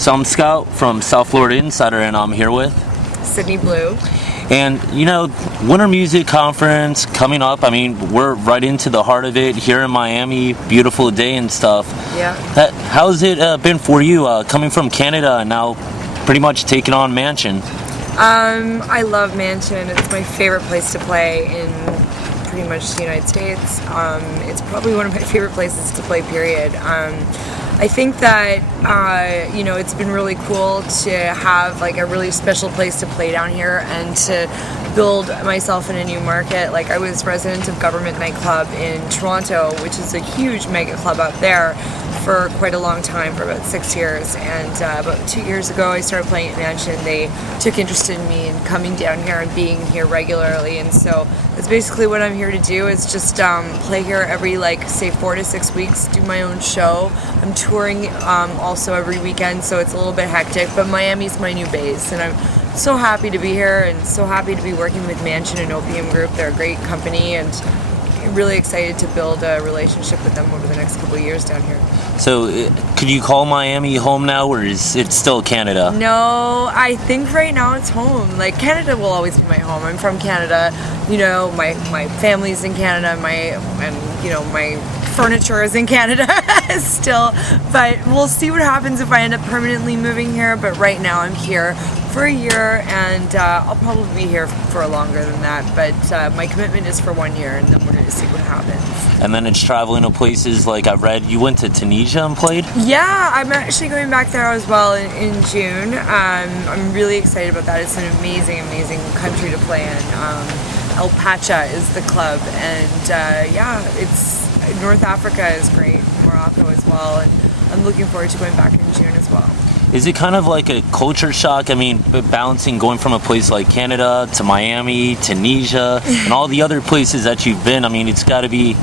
So I'm Scout from South Florida Insider, and I'm here with Sydney Blue. And Winter Music Conference coming up. I mean, we're right into the heart of it here in Miami. Beautiful day and stuff. Yeah. How's it been for you coming from Canada and now pretty much taking on Mansion? I love Mansion. It's my favorite place to play in pretty much the United States. It's probably one of my favorite places to play, period. I think that, it's been really cool to have like a really special place to play down here and to build myself in a new market. Like, I was resident of Government nightclub in Toronto, which is a huge mega club out there, for quite a long time, for about 6 years. And about 2 years ago, I started playing at Mansion. They took interest in me and coming down here and being here regularly. And so that's basically what I'm here to do, is just play here every, say 4 to 6 weeks, do my own show. I'm touring also every weekend, so it's a little bit hectic, but Miami's my new base, and I'm so happy to be here and so happy to be working with Mansion and Opium Group. They're a great company, and really excited to build a relationship with them over the next couple of years down here. So could you call Miami home now, or is it still Canada? No, I think right now it's home. Like, Canada will always be my home. I'm from Canada. My family's in Canada. My furniture is in Canada still. But we'll see what happens if I end up permanently moving here. But right now I'm here for a year, and I'll probably be here for longer than that. But my commitment is for 1 year, and then we're going to see what happens. And then it's traveling to places like I've read you went to Tunisia and played? Yeah, I'm actually going back there as well in June. I'm really excited about that. It's an amazing, amazing country to play in. El Pacha is the club, and it's North Africa is great, Morocco as well, and I'm looking forward to going back in June as well. Is it kind of like a culture shock? I mean, balancing going from a place like Canada to Miami, Tunisia, and all the other places that you've been. I mean, it's got to be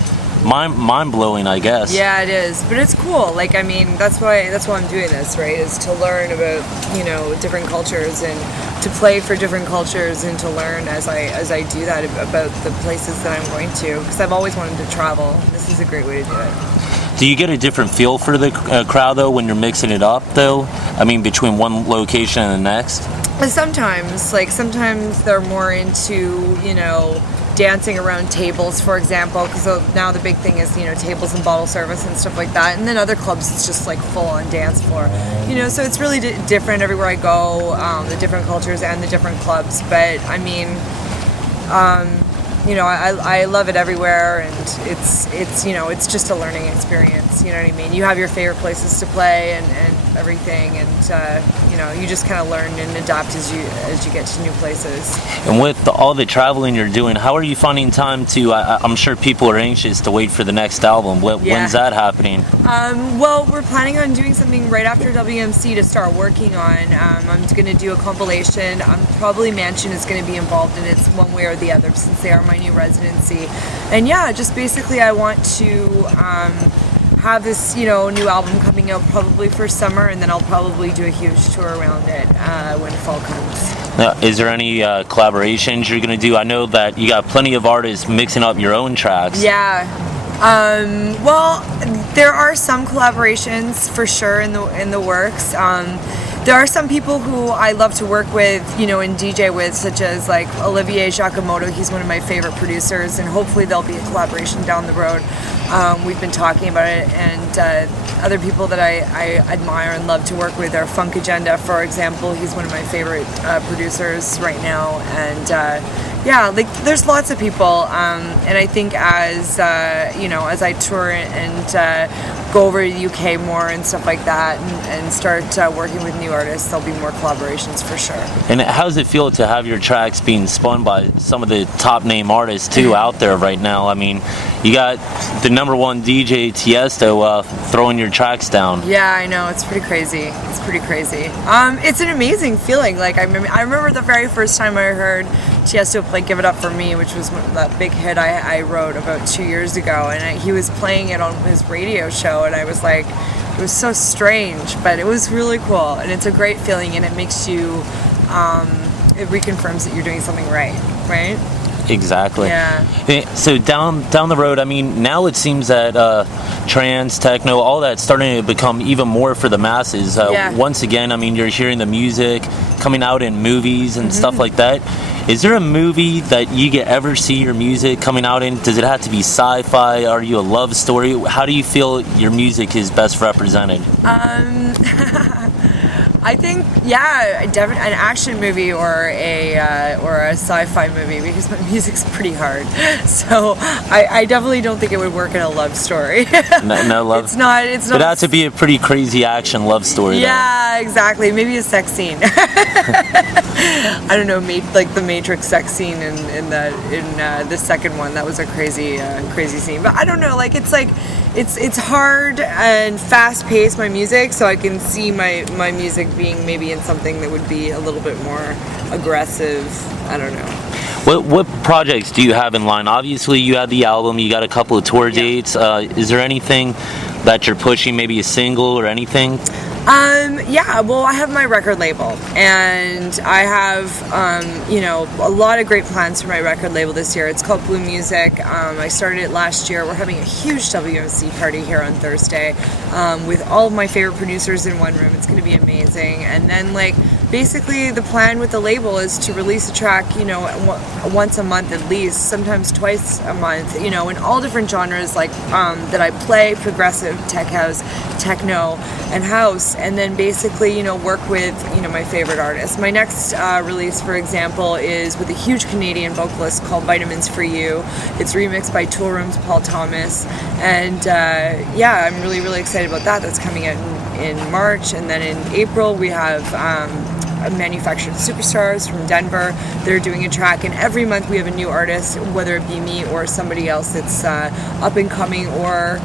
mind-blowing, I guess. Yeah, it is, but it's cool. Like, I mean, that's why I'm doing this, right? Is to learn about different cultures and to play for different cultures and to learn as I do that about the places that I'm going to, because I've always wanted to travel. This is a great way to do it. Do you get a different feel for the crowd, though, when you're mixing it up, though? I mean, between one location and the next? Sometimes they're more into, dancing around tables, for example, because now the big thing is, tables and bottle service and stuff like that. And then other clubs, it's just like full-on dance floor. So it's really different everywhere I go, the different cultures and the different clubs. But, I mean, I love it everywhere, and it's just a learning experience. You know what I mean? You have your favorite places to play and everything, and you just kind of learn and adapt as you get to new places. And with all the traveling you're doing, how are you finding time to? I'm sure people are anxious to wait for the next album. When's that happening? Well, we're planning on doing something right after WMC to start working on. I'm going to do a compilation. Probably Mansion is going to be involved in it one way or the other, since they are my new residency. And yeah, just basically I want to have this new album coming out probably for summer, and then I'll probably do a huge tour around it when fall comes. Now, is there any collaborations you're going to do? I know that you got plenty of artists mixing up your own tracks. Yeah. Well, there are some collaborations for sure in the works. There are some people who I love to work with, and DJ with, such as like Olivier Giacomoto. He's one of my favorite producers, and hopefully there'll be a collaboration down the road. We've been talking about it, and other people that I admire and love to work with are Funk Agenda, for example. He's one of my favorite producers right now, and there's lots of people, and I think as I tour and go over to the UK more and stuff like that, and start working with new artists, there'll be more collaborations for sure. And how does it feel to have your tracks being spun by some of the top name artists too out there right now? I mean, you got the #1 DJ Tiesto throwing your tracks down. Yeah, I know, it's pretty crazy. It's an amazing feeling. Like, I remember the very first time I heard Tiesto play "Give It Up For Me," which was that big hit I wrote about 2 years ago, and he was playing it on his radio show, and I was like, it was so strange, but it was really cool, and it's a great feeling, and it makes you, it reconfirms that you're doing something right? Exactly. Yeah. So down the road, I mean, now it seems that trance, techno, all that's starting to become even more for the masses. Yeah. Once again, I mean, you're hearing the music coming out in movies and stuff like that. Is there a movie that you get ever see your music coming out in? Does it have to be sci-fi? Are you a love story? How do you feel your music is best represented? I think, yeah, definitely an action movie or a sci-fi movie, because my music's pretty hard. So I definitely don't think it would work in a love story. No love. It's not. It has to be a pretty crazy action love story. Yeah, exactly. Maybe a sex scene. I don't know, like the Matrix sex scene in the second one. That was a crazy scene. But I don't know. Like it's hard and fast paced, my music. So I can see my music being maybe in something that would be a little bit more aggressive. I don't know. What projects do you have in line? Obviously, you had the album. You got a couple of tour dates. Is there anything that you're pushing? Maybe a single or anything? Yeah, well, I have my record label, and I have, a lot of great plans for my record label this year. It's called Blue Music. I started it last year. We're having a huge WMC party here on Thursday, with all of my favorite producers in one room. It's going to be amazing. And then, basically the plan with the label is to release a track, once a month at least, sometimes twice a month, in all different genres, that I play: progressive, tech house, techno, and house. And then basically, work with, my favorite artists. My next release, for example, is with a huge Canadian vocalist called Vitamins For You. It's remixed by Tool Room's Paul Thomas. And I'm really, really excited about that. That's coming out in March. And then in April, we have Manufactured Superstars from Denver. They're doing a track, and every month we have a new artist, whether it be me or somebody else that's up and coming or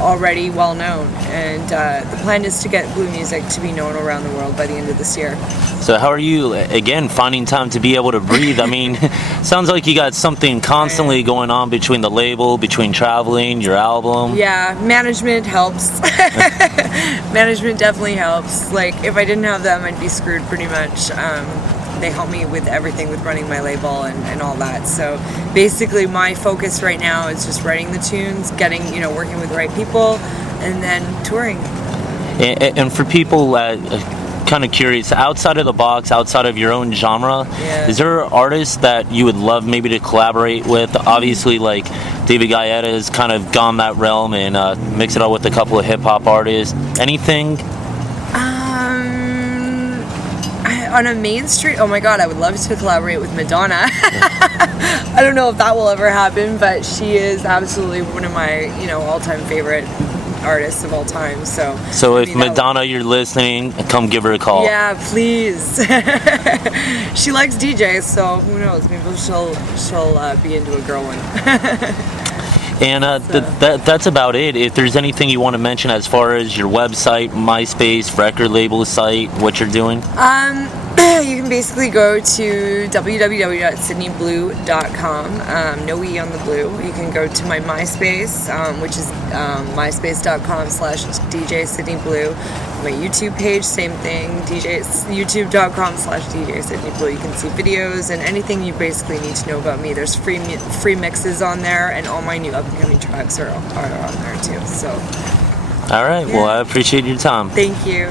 already well known. And the plan is to get Blue Music to be known around the world by the end of this year. So how are you, again, finding time to be able to breathe? I mean, sounds like you got something constantly going on between the label, between traveling, your album. Yeah, management helps. Management definitely helps. If I didn't have them, I'd be screwed pretty much. They help me with everything, with running my label and all that. So basically my focus right now is just writing the tunes, getting, working with the right people, and then touring. And for people kind of curious, outside of the box, outside of your own genre, is there artists that you would love maybe to collaborate with? Obviously, David Guetta has kind of gone that realm and mix it up with a couple of hip-hop artists. Anything? On a mainstream, oh my god, I would love to collaborate with Madonna. I don't know if that will ever happen, but she is absolutely one of my, all-time favorite artists of all time. So if Madonna, you're listening, come give her a call. Yeah, please. She likes DJs, so who knows? Maybe she'll be into a girl one. And that's about it. If there's anything you want to mention as far as your website, MySpace, record label site, what you're doing? You can basically go to www.sydneyblue.com, no E on the blue. You can go to my MySpace, which is myspace.com/DJ Sydney Blue. My YouTube page, same thing, youtube.com/DJ Sydney Blue. You can see videos and anything you basically need to know about me. There's free mixes on there, and all my new upcoming tracks are on there too. So. All right. Yeah. Well, I appreciate your time. Thank you.